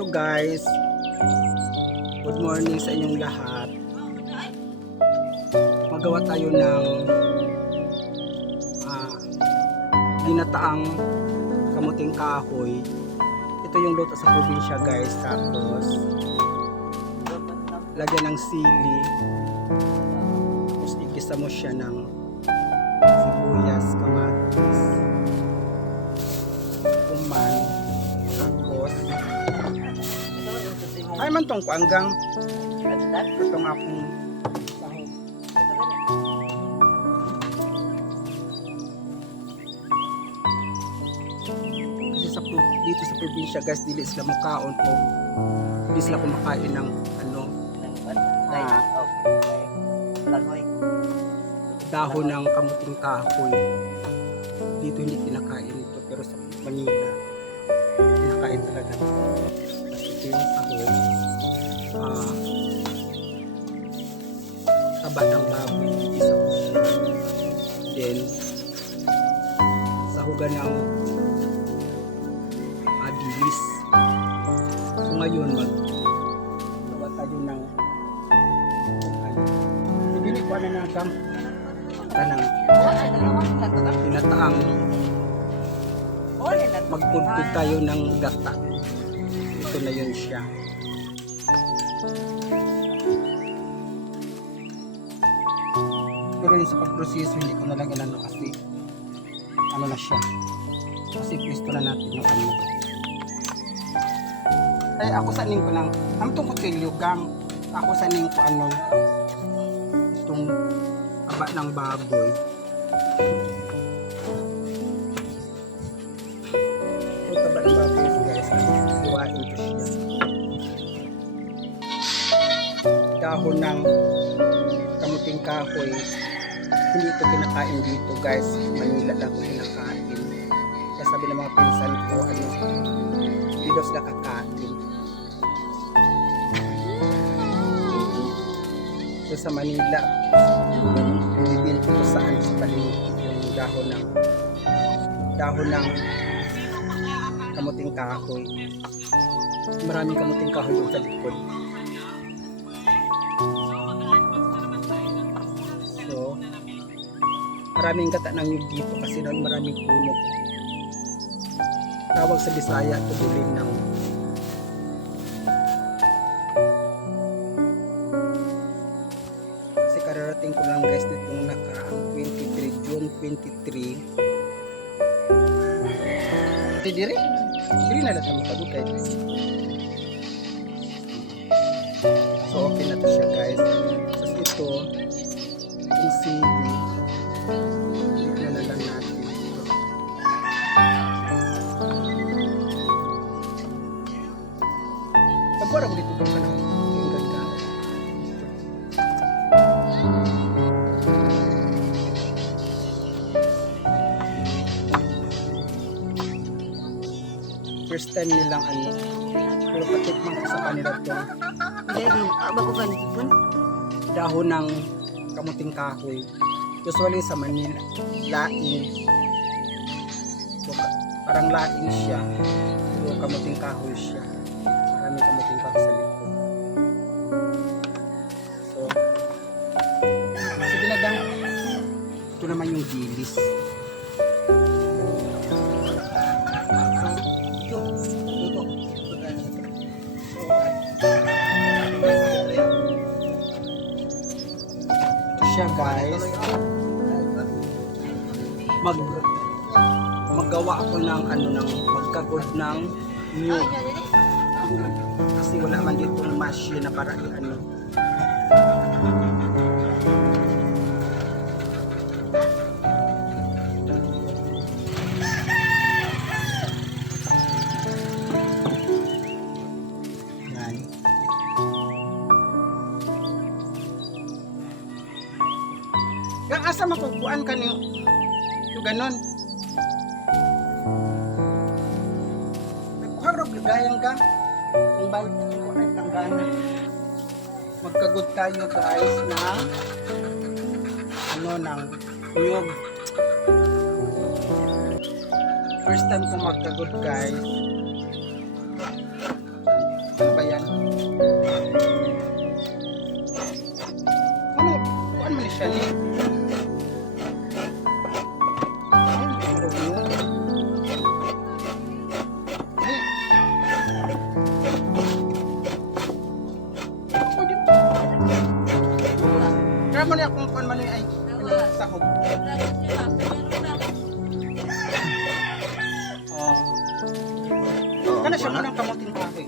Hello guys, good morning sa inyong lahat. Magawa tayo ng ginataang kamuting kahoy. Ito yung luto sa probinsya guys. Tapos lagyan ng sili, tapos igisa mo siya ng sibuyas, kamatis, kuman, tapos ay man tong kuanggang itong akong sahog. Kasi dito sa probinsya guys, dili sila makaon o hindi sila kumakain ng dahon ng kamuting kahoy. Dito hindi kinakain ito, pero sa Manila kinakain talaga ito. Ito yung sahog, taba ng baboy, isa ko siya. Then sahugan ng dilis. So ngayon maggawa tayo ng hindi ko na nagam tanang tinataang magpudpud tayo ng gata. Ito na yun siya. Pero yun sa pagproseso hindi ko na lang inano kasi ano na siya, kasi pwesto na natin yung ano. Ay ako saning ko lang ang itong kutsilyo gang, ako saning ko ano itong taba ng baboy. Itong taba ng baboy guys, iwain ko siya. Dahon ng kamuting kahoy, hindi ito kinakain dito guys, Manila lang ito kinakain. Kaya sabi ng mga pinsan ko hindi daw sila kakain. So sa Manila, bibili ko saan sa palengke yung dahon ng kamuting kahoy. Maraming kamuting kahoy doon sa likod. So maraming gata ng nyug dito kasi doon maraming puno. Tawag sa Bisaya tubuling ng kararating ko lang guys nitong nakaraang June 23. Diri na natin makagukay. So okay na to siya guys. Tapos ito yung sili, na lang natin ito. Pagwara mo dito ka na yung ganda. First time nilang pero patikman ko sa kanila to. Bago ba nipon? Dahon ng kamuting kahoy. Usually sa Manila, laing. So, parang laing siya. Pero kamuting kahoy siya. Maraming kamuting kahoy sa likod. So, sige na gang. Ito naman yung dilis. Siya guys, maggawa ako ng magkagod ng nyug kasi wala man dito machine na para Gang asa makukuan ka niyo? Ito ganon. Nagkuha ro gayang ka. Kung balik ko ay tanggana. Magkagod tayo guys ng ng nyug. First time ko magkagod guys. Tira mo na akong kuan man ay sahog. Oh. Oo, Kana siya wala. munang kamuting kahoy.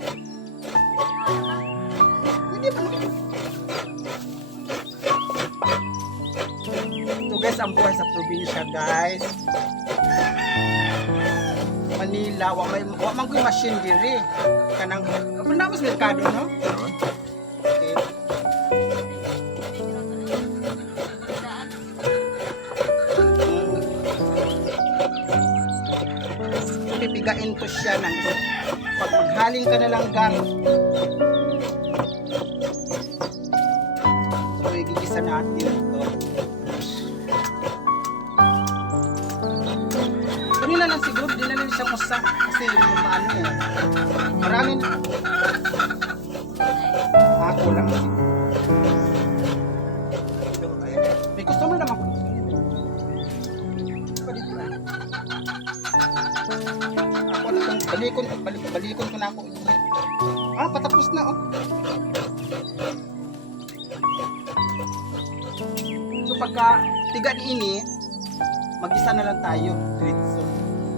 Hindi man. Ito guys, ang buhay sa probinsya guys. Manila, wa man ko'y machine diri. Kanang na mas merkado no? Oo. Okay. Pipigain to siya ng pag maghaling ka na lang gang. So igigisa natin ito. Kanina lang siguro, di na lang siya kusa kasi maano eh. Marami na. Ako lang siguro. May customer naman ko. Ako na lang, balikon ko na ako. Ah, patapos na oh. So pagka tiga ini, mag-isa na lang tayo. So,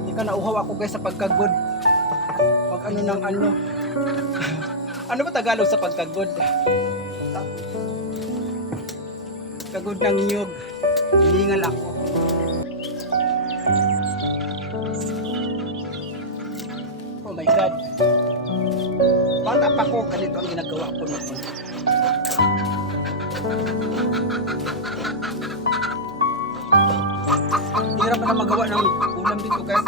ika nauhaw ako guys sa pagkagod. Pag ano ng ano. Ano ba Tagalog sa pagkagod? Kagod ng niyog. Hilingal ako. Oh my God. Bata pa ko, ganito ang ginagawa ko noon. Hirap na magawa ng ulam dito guys.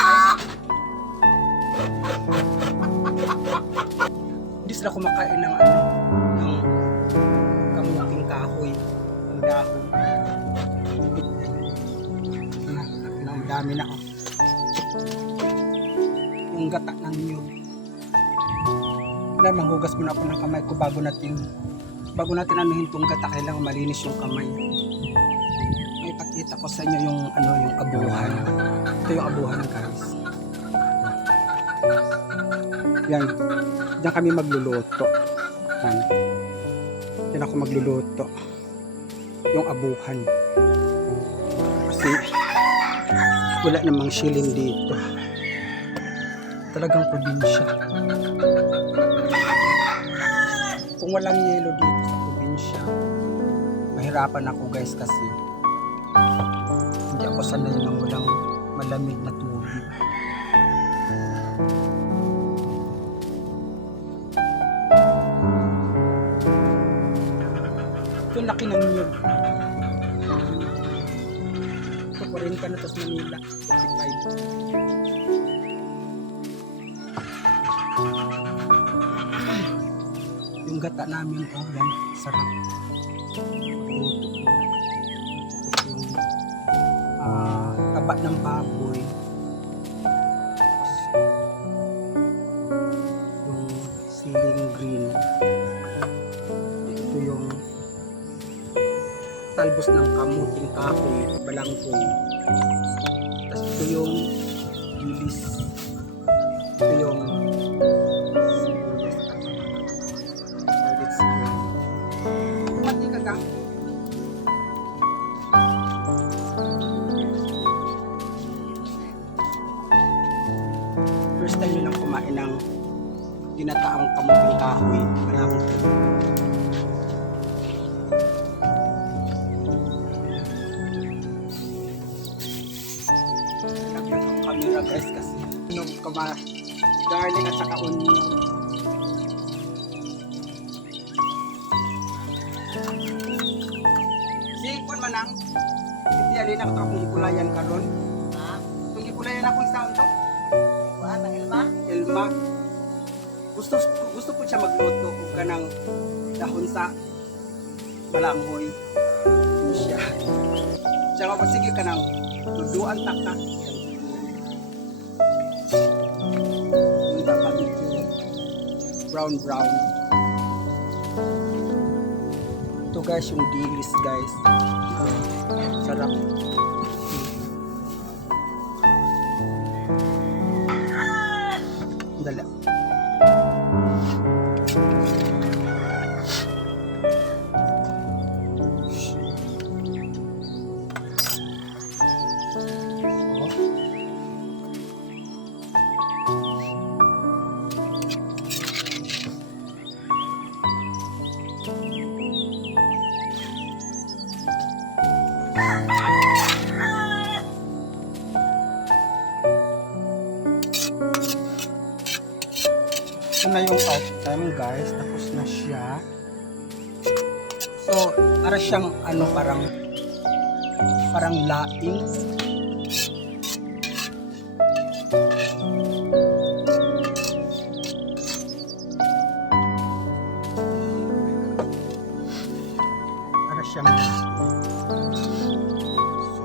Hindi sila kumakain ng ano, ng kamuting kahoy, ng dahon. Ang dami na oh. Yung gata ng niyog. Wala, manghugas muna ako ng kamay ko bago natin anuhin tong gata, kailangan malinis yung kamay. May pakita ko sa inyo yung ano, yung abuhan. Ito yung abuhan guys. Yan. Diyan kami magluluto. Yan. Diyan ako magluluto. Yung abuhan. Kasi wala namang shilling dito. Talagang probinsya. Kung walang yelo dito sa probinsya, mahirapan ako guys kasi hindi ako sanay ng walang malamig na tubig. Ito laki ng niyog. Ito 40 na, tapos Manila 45. Yung gata namin, oh yan, sarap. Luto. Tapos yung taba ng baboy. Tapos yung siling green. Ito yung talbos ng kamuting kahoy, balangkoy. Tapos ito yung dilis. Ito yung first time nyo lang kumain ng ginataang kamuting kahoy, malamang po. Naglag ang camera guys kasi yung garlic at saka onion. Si Ikon manang itiyali na ito akong ikulayan karon. Itong ikulayan akong sound to. Elma. Gusto po siya magluto kung kanang dahon sa balanghoy. Siya. Siya nga sige ka nang duduan taka. Yung dapat medyo brown. Ito guys yung dilis guys. Sarap. Dala. ito na yung outcome guys. Tapos na siya. So, para siyang ano, parang laing. Para siyang laing. So,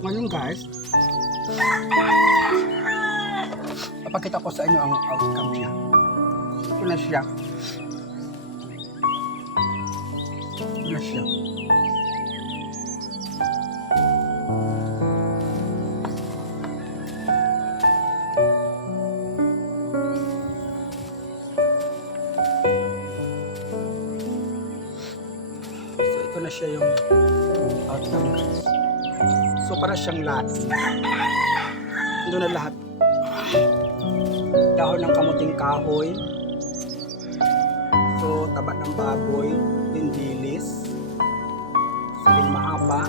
ngayon guys, papakita ko sa inyo ang outcome niya. Ito na siya. Ito na siya. So ito na siya yung outcome guys. So para siyang lahat. Ito na lahat. Dahon ng kamuting kahoy. So taba ng baboy, dindilis, siling mahaba,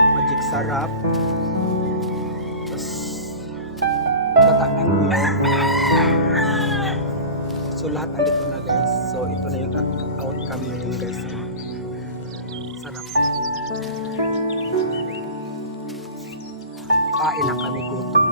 magic sarap, tapos gata ng nyog. So lahat nandito na guys. So ito na yung outcome nito guys. Sarap. Kain na kami gutom.